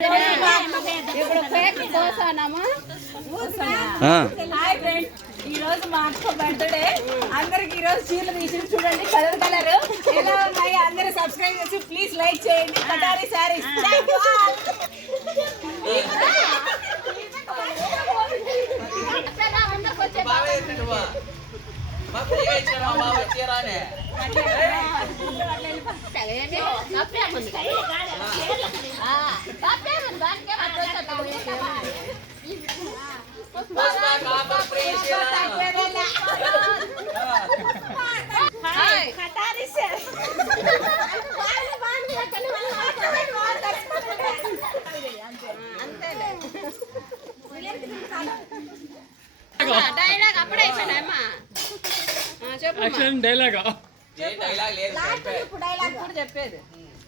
ఈ రోజు మా అక్క బర్త్డే. అందరికి ఈ రోజు చీరలు తీసి చూడండి, కలర్ కలర్ ఎలా ఉన్నాయి. అందరూ సబ్స్క్రైబ్ చేసి ప్లీజ్ లైక్ చేయండి. కటారి శారీస్ చెప్పేది.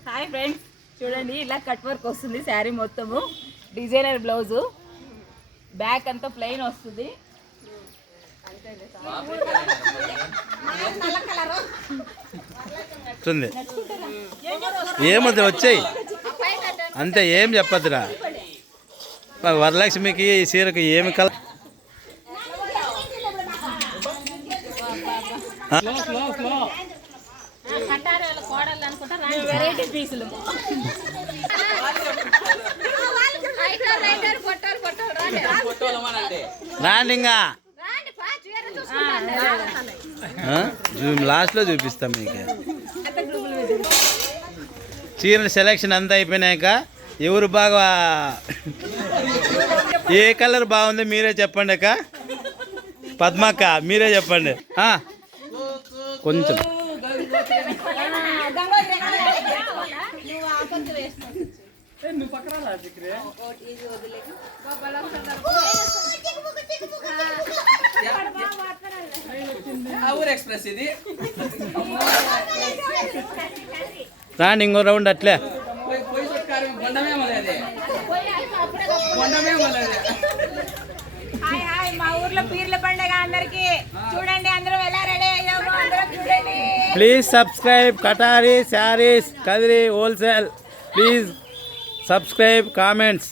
హాయ్ ఫ్రెండ్స్, చూడండి ఇలా కట్ వర్క్ వస్తుంది శారీ మొత్తము. డిజైనర్ బ్లౌజు, బ్యాక్ అంతా ప్లెయిన్ వస్తుంది. ఏమది వచ్చాయి అంతే, ఏం చెప్పద్దురా. వరలక్ష్మికి ఈ చీరకు ఏమి కల వెరైటీ పీసులు. రాండి, ఇంకా లాస్ట్లో చూపిస్తాం మీకు. చీరల సెలెక్షన్ అంతా అయిపోయినాక ఎవరు బాగా ఏ కలర్ బాగుంది మీరే చెప్పండి అక్క. పద్మక్క మీరే చెప్పండి. కొంచెం రాండి, ఇంకో రౌండ్ అట్లే. మా ఊర్లో పీర్ల పండుగ అందరికి చూడండి. అందరూ ఎలా రెడీ అయ్యామో అందరూ చూడండి. Please subscribe Katari saris Kadiri wholesale. Please subscribe, comments.